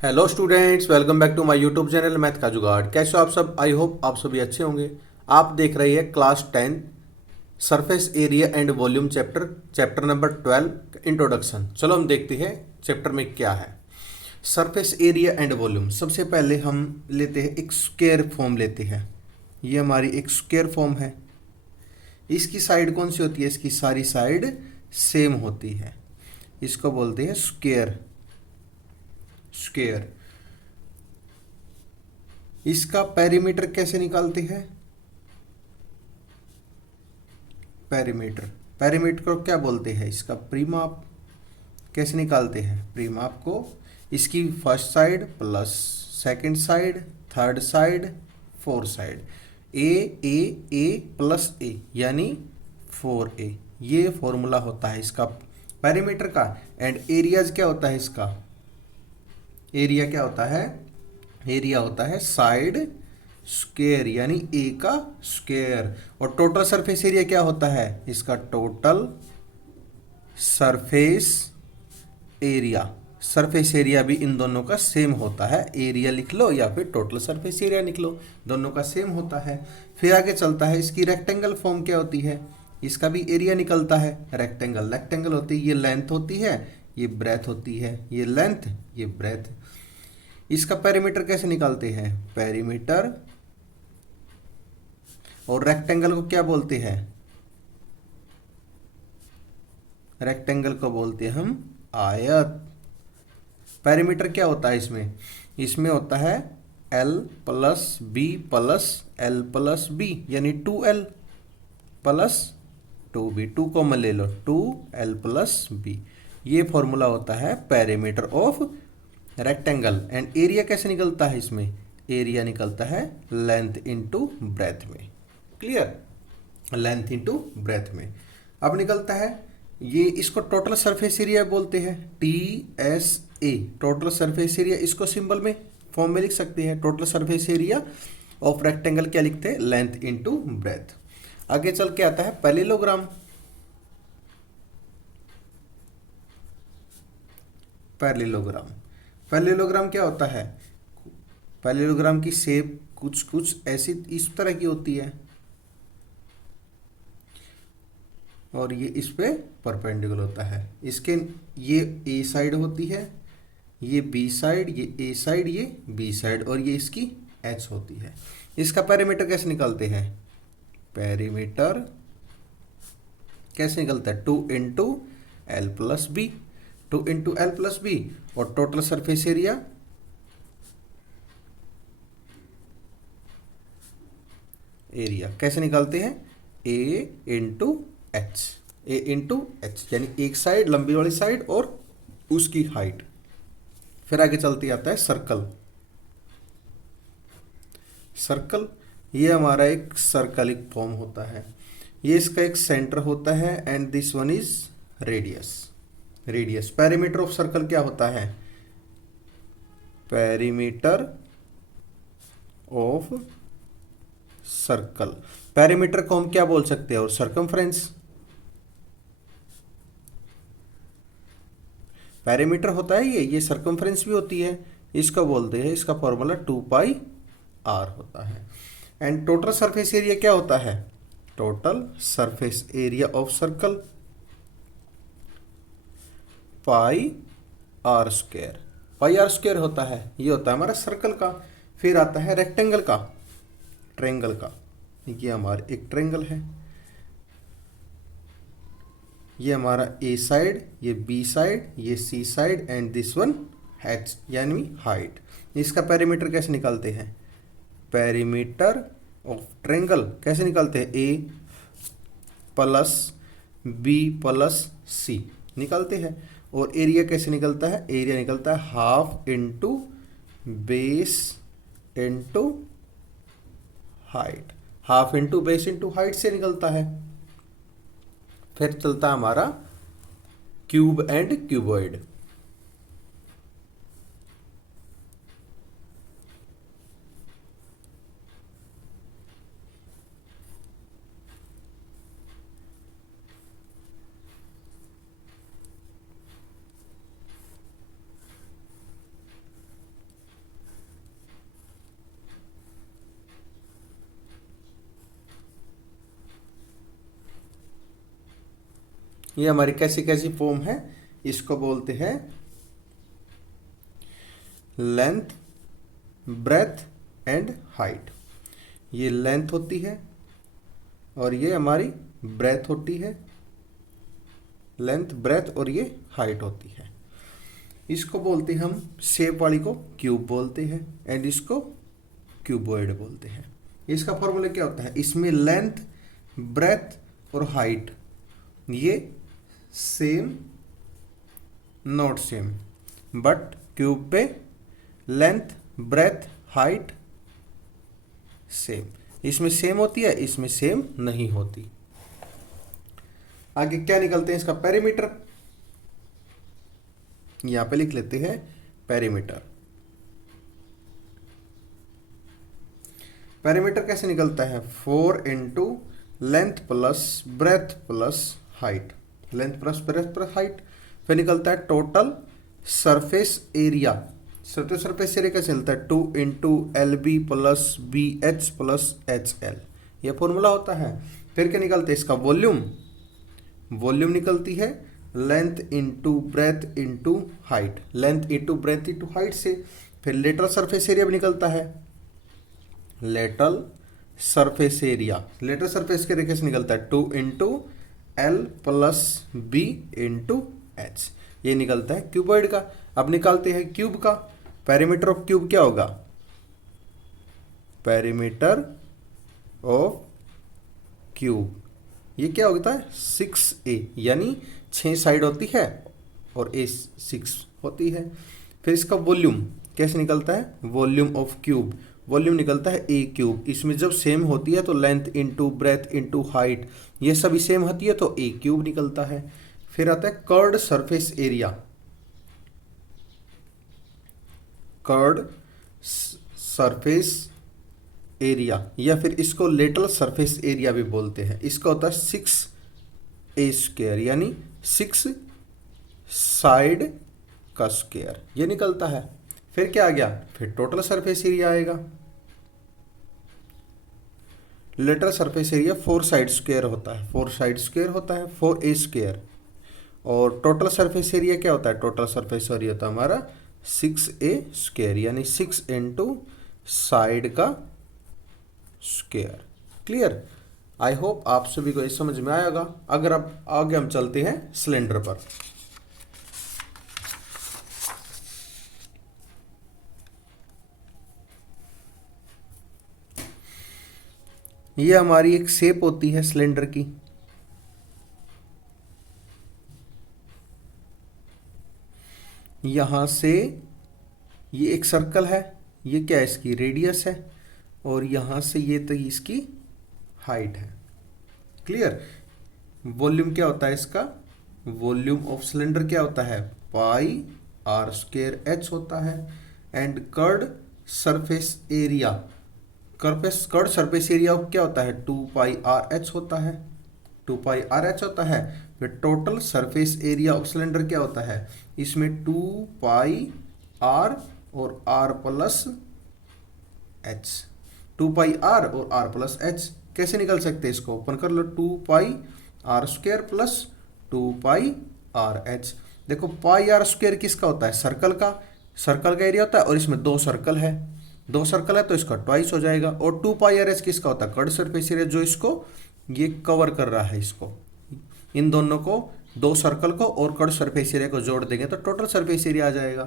Hello students, welcome back to my YouTube channel math ka Jugaad. कैसे हो आप सब? आई होप आप सभी अच्छे होंगे। आप देख रहे हैं class 10 surface area and volume chapter number 12 introduction. चलो हम देखते हैं चैप्टर में क्या है। Surface area and volume. सबसे पहले हम लेते हैं एक स्क्वायर फॉर्म लेते हैं। ये हमारी एक स्क्वायर फॉर्म है। इसकी साइड कौन सी होती है? इसकी सारी साइड सेम होती है। इसको बोलते हैं स्क्वायर। स्क्वायर। इसका पेरीमीटर कैसे निकालते हैं? पेरीमीटर। पेरीमीटर को क्या बोलते हैं? इसका परिमाप। कैसे निकालते हैं परिमाप को? इसकी first side plus second side, third side, fourth side. A plus A यानी 4a। ये फॉर्मूला होता है इसका पेरीमीटर का। एंड एरियाज क्या होता है इसका? एरिया क्या होता है? एरिया होता है साइड स्क्वायर यानी ए का स्क्वायर। और टोटल सरफेस एरिया क्या होता है? इसका total surface area. Surface area भी इन दोनों का सेम होता है। एरिया लिख लो या फिर टोटल सरफेस एरिया लिख लो, दोनों का सेम होता है। फिर आगे चलता है इसकी रेक्टेंगल फॉर्म क्या होती है? इसका भी एरिया निकलता है। रेक्टेंगल रेक्टेंगल होती है, ये लेंथ होती है, ये ब्रेथ होती है, ये लेंथ, ये ब्रेथ। इसका पेरीमीटर कैसे निकालते हैं? पेरीमीटर। और रेक्टेंगल को क्या बोलते हैं? रेक्टेंगल को बोलते हैं हम आयत। पेरीमीटर क्या होता है इसमें? इसमें होता है L plus B plus L plus B यानी 2L प्लस 2B। 2 कॉमन ले लो, 2L प्लस बी। ये फॉर्मूला होता है perimeter of rectangle. And area कैसे निकलता है इसमें? एरिया निकलता है लेंथ इनटू ब्रेथ में। क्लियर? लेंथ इनटू ब्रेथ में अब निकलता है ये। इसको टोटल सरफेस एरिया बोलते हैं, TSA। टोटल सरफेस एरिया इसको सिंबल में फॉर्म में लिख सकते हैं। Total surface area of rectangle क्या लिखते हैं? Length into breath. आगे चल के आता है पैरेललोग्राम। पैरेललोग्राम। पैरेललोग्राम क्या होता है? पैरेललोग्राम की शेप कुछ कुछ ऐसी इस तरह की होती है और ये इस पे परपेंडिकुलर होता है। इसके ये ए साइड होती है, ये बी साइड, ये ए साइड, ये बी साइड, और ये इसकी एच होती है। इसका पेरीमीटर कैसे निकालते हैं? पेरीमीटर कैसे निकलता है? 2 × L+B। 2 × L+B। और टोटल सरफेस एरिया कैसे निकालते हैं? A × H। A × H यानी एक साइड लंबी वाली साइड और उसकी हाइट। फिर आगे चलते आता है सर्कल। सर्कल ये हमारा एक सर्कलिक फॉर्म होता है। ये इसका एक सेंटर होता है and this one is radius. Radius. Perimeter of circle क्या होता है? Perimeter of circle. पेरीमीटर को हम क्या बोल सकते हैं? और सरकमफ्रेंस। पेरीमीटर होता है ये सरकमफ्रेंस भी होती है। इसका बोलते हैं, इसका फॉर्मूला 2πr होता है। एंड टोटल सरफेस एरिया क्या होता है? Total surface area of circle πr²। πr² होता है, ये होता है हमारा सर्कल का। फिर आता है रेक्टेंगल का, ट्रेंगल का। ये हमारा एक ट्रेंगल है। ये हमारा ए साइड, ये बी साइड, ये C side and this one H यानी हाइट। इसका पेरीमीटर कैसे निकालते हैं? पेरीमीटर ऑफ ट्रेंगल कैसे निकालते हैं? A plus B plus C निकालते हैं। और एरिया कैसे निकलता है? एरिया निकलता है half into base into height. Half into base into height से निकलता है। फिर चलता है हमारा क्यूब एंड क्यूबॉइड। ये हमारी कैसी कैसी फॉर्म है, इसको बोलते हैं लेंथ, ब्रेथ एंड हाइट। ये लेंथ होती है और ये हमारी ब्रेथ होती है, लेंथ ब्रेथ और ये हाइट होती है। इसको बोलते हैं हम शेप वाली को क्यूब बोलते हैं एंड इसको क्यूबॉइड बोलते हैं। इसका फॉर्मूला क्या होता है, इसमें लेंथ ब्रेथ और हाइट ये same not same, but cube पे लेंथ ब्रेथ हाइट सेम, इसमें सेम होती है, इसमें सेम नहीं होती। आगे क्या निकलते हैं इसका पेरीमीटर, यहां पे लिख लेते हैं पेरीमीटर। पेरीमीटर कैसे निकलता है, 4 into length plus breadth plus height, length plus breadth plus height. फिर निकलता है total surface area, surface area कैसे मिलता है, 2 into L B plus B H plus H L, यह फॉर्मूला होता है। फिर क्या निकलता है इसका वॉल्यूम, वॉल्यूम निकलती है length into breadth into height, length into breadth into height से। फिर लेटरल सरफेस एरिया भी निकलता है, lateral surface area, lateral surface area कैसे निकलता है, 2 into L plus B into H, ये निकलता है क्यूबॉइड का। अब निकालते हैं क्यूब का, पेरीमीटर ऑफ क्यूब क्या होगा, पेरीमीटर ऑफ क्यूब ये क्या होता है 6a, यानी 6 साइड होती है और a 6 होती है। फिर इसका वॉल्यूम कैसे निकलता है, वॉल्यूम ऑफ क्यूब, वॉल्यूम निकलता है a क्यूब, इसमें जब सेम होती है तो length into breadth into height ये सभी सेम होती है तो a क्यूब निकलता है। फिर आता है curved surface area, curd surface area या फिर इसको लेटरल सरफेस एरिया भी बोलते हैं। इसका होता है 6a स्क्वायर, यानी 6 साइड का स्क्वायर, ये निकलता है। फिर क्या आ गया, फिर टोटल सरफेस एरिया आएगा, lateral surface area 4 side square होता है, 4 साइड स्क्वायर होता है 4a स्क्वायर। और टोटल सरफेस एरिया क्या होता है, टोटल सरफेस एरिया होता है हमारा 6a स्क्वायर, यानी 6 इंटू साइड का स्क्वायर। क्लियर, आई होप आप सभी को ये समझ में आएगा। अगर अब आगे हम चलते हैं सिलेंडर पर। ये हमारी एक शेप होती है सिलेंडर की, यहां से ये एक सर्कल है, ये क्या है इसकी रेडियस है, और यहां से ये तक इसकी हाइट है। क्लियर, वॉल्यूम क्या होता है इसका, वॉल्यूम ऑफ सिलेंडर क्या होता है, पाई आर स्क्वायर एच होता है। And curd surface area, curd surface area क्या होता है, 2 पाई आर एच होता है, 2 पाई आर एच होता है। फिर total surface area of cylinder क्या होता है, इसमें 2 पाई आर और R plus H, 2 pi R और आर प्लस एच कैसे निकल सकते हैं, इसको ओपन कर लो, 2 pi R square plus 2 pi R H. देखो पाई आर स्क्वायर किसका होता है, सर्कल का, सर्कल का एरिया होता है, और इसमें 2 सर्कल है, 2 सर्कल है तो इसका ट्वाइस हो जाएगा। और 2 पाई आर एच किसका होता है, कर्ड सरफेस एरिया, जो इसको ये कवर कर रहा है, इसको इन दोनों को 2 सर्कल को और कर्ड सरफेस एरिया को जोड़ देंगे तो टोटल सरफेस एरिया आ जाएगा।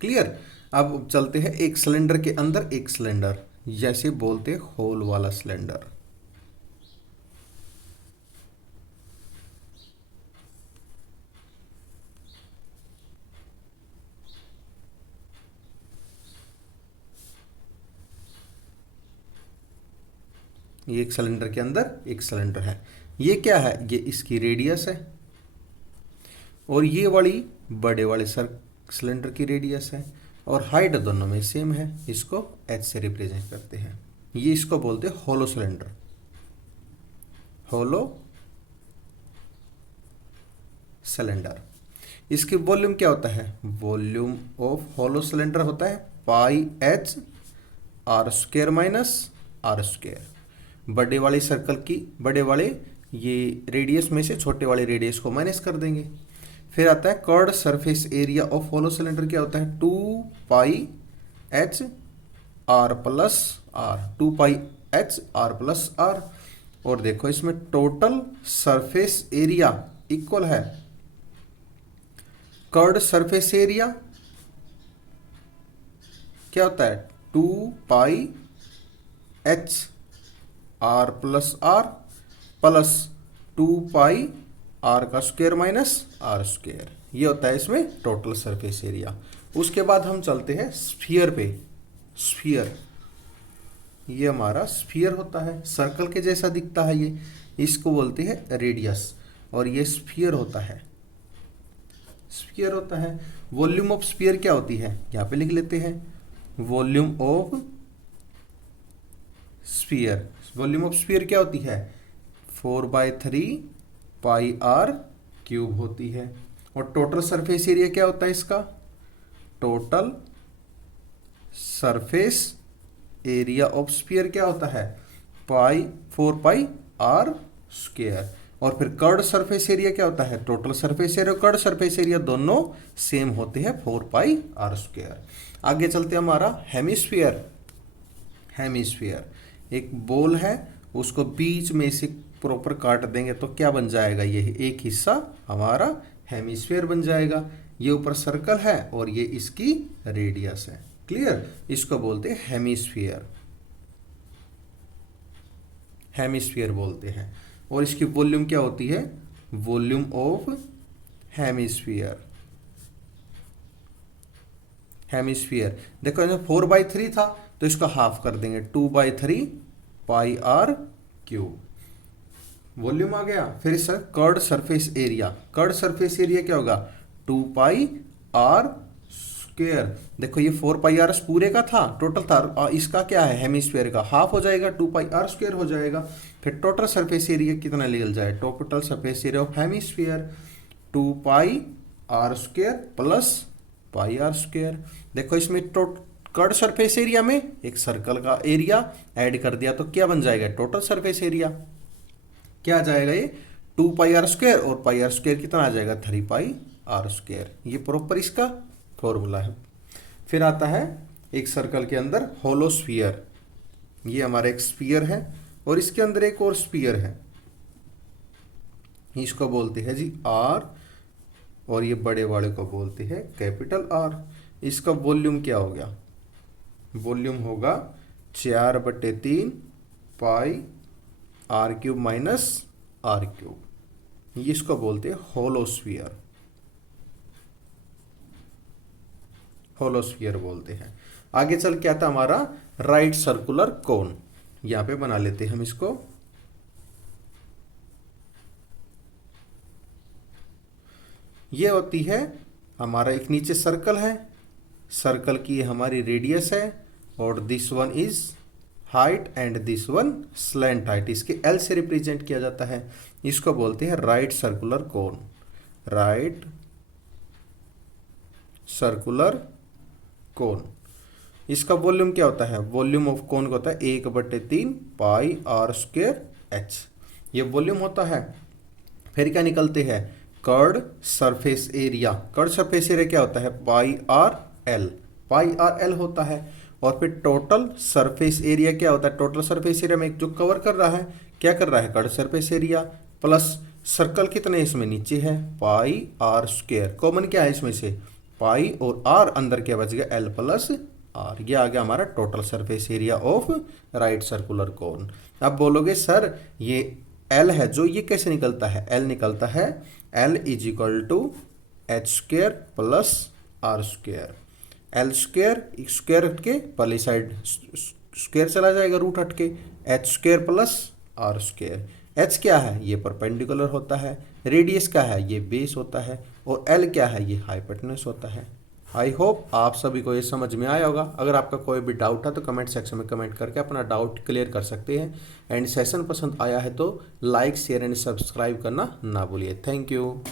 क्लियर, अब चलते हैं एक सिलेंडर के अंदर एक सिलेंडर, जैसे बोलते हैं होल वाला सिलेंडर। ये एक सिलेंडर के अंदर एक सिलेंडर है, ये क्या है, ये इसकी रेडियस है, और ये वाली बड़े वाले सिलेंडर की रेडियस है, और हाइट दोनों में सेम है, इसको एच से रिप्रेजेंट करते हैं। ये इसको बोलते हैं होलो सिलेंडर, होलो सिलेंडर। इसकी वॉल्यूम क्या होता है, वॉल्यूम ऑफ होलो सिलेंडर होता है pi H R square minus R square. बड़े वाले सर्कल की, बड़े वाले ये रेडियस में से छोटे वाले रेडियस को माइनस कर देंगे। फिर आता है curved surface area of hollow cylinder, क्या होता है 2πh r plus R, 2πh r plus R. और देखो इसमें टोटल सरफेस एरिया इक्वल है कर्ड सरफेस एरिया क्या होता है 2πh r plus R plus 2π r का स्क्वायर माइनस r स्क्वायर, ये होता है इसमें टोटल सरफेस एरिया। उसके बाद हम चलते हैं स्फीयर पे। स्फीयर, ये हमारा स्फीयर होता है, सर्कल के जैसा दिखता है ये, इसको बोलते हैं रेडियस। और ये स्फीयर होता है, स्फीयर होता है। वॉल्यूम ऑफ स्फीयर क्या होती है, यहाँ पे लिख लेते हैं volume of sphere. Volume of sphere क्या होती है 4/3 πr³ होती है। और टोटल सरफेस एरिया क्या होता है इसका, total surface area of sphere क्या होता है 4πr²। और फिर कर्ड सरफेस एरिया क्या होता है, टोटल सरफेस एरिया और कर्ड सरफेस एरिया दोनों सेम होते हैं 4πr²। आगे चलते हैं हमारा हेमिस्फीयर। हेमिस्फीयर एक बॉल है, उसको बीच में से प्रॉपर काट देंगे तो क्या बन जाएगा, ये एक हिस्सा हमारा हेमिस्फीयर बन जाएगा। ये ऊपर सर्कल है और ये इसकी रेडियस है। क्लियर, इसको बोलते हैं हेमिस्फीयर, हेमिस्फीयर बोलते हैं। और इसकी वॉल्यूम क्या होती है, वॉल्यूम ऑफ हेमिस्फीयर। हेमिस्फीयर देखो 4/3 था तो इसका हाफ कर देंगे 2/3 πr³। वॉल्यूम आ गया। फिर sir curd surface area, curd surface area क्या होगा 2πr²। देखो ये 4πr पूरे का था, टोटल था, इसका क्या है हेमिस्फीयर का हाफ हो जाएगा 2πr² हो जाएगा। फिर टोटल सरफेस एरिया कितना निकल जाए, total surface area of hemisphere 2πr² plus πr²। देखो इसमें कर्ड सरफेस एरिया में एक सर्कल का एरिया ऐड कर दिया तो क्या बन जाएगा टोटल सरफेस एरिया, क्या आ जाएगा ये 2πr² और πr² कितना आ जाएगा 3πr²। ये प्रॉपर इसका फॉर्मूला है। फिर आता है एक सर्कल के अंदर होलो स्फीयर। ये हमारा एक स्फीयर है और इसके अंदर एक और स्फीयर है, इसको बोलते हैं जी R, और ये बड़े वाले को बोलते हैं कैपिटल R। इसका वॉल्यूम क्या हो गया, वॉल्यूम होगा 4/3 πr³ माइनस r³। इसको बोलते हैं होलोस्फीयर, होलोस्फीयर बोलते हैं। आगे चल के आता हमारा राइट सर्कुलर कोन। यहां पे बना लेते हैं हम इसको। ये होती है हमारा एक नीचे सर्कल है, सर्कल की हमारी रेडियस है और this one is height and this one slant height, इसके L से रिप्रेजेंट किया जाता है। इसको बोलते हैं right circular cone, right circular cone. इसका वॉल्यूम क्या होता है, वॉल्यूम ऑफ कोन का होता है 1/3 πr²h, ये वॉल्यूम होता है। फिर क्या निकलते हैं curd surface area, curd surface area क्या होता है πrl, πrl होता है। और फिर टोटल सरफेस एरिया क्या होता है, टोटल सरफेस एरिया में जो कवर कर रहा है क्या कर रहा है curved surface area, plus circle कितने इसमें नीचे है πr²। कॉमन क्या है इसमें से पाई और r, अंदर क्या बच गया l प्लस r। ये आ गया हमारा total surface area of right circular cone. अब बोलोगे सर ये l है जो, ये कैसे निकलता है, l निकलता है l = h² plus r²। l square square हट के पहली साइड स्क्वायर चला जाएगा, रूट हट के h² प्लस r²। h क्या है, ये परपेंडिकुलर होता है, रेडियस क्या है, ये बेस होता है, और l क्या है, ये हाइपोटेनस होता है। आई होप आप सभी को ये समझ में आया होगा। अगर आपका कोई भी डाउट है तो कमेंट सेक्शन में कमेंट करके अपना डाउट क्लियर कर सकते हैं। एंड सेशन पसंद आया है तो लाइक शेयर एंड सब्सक्राइब करना ना भूलिए। Thank you.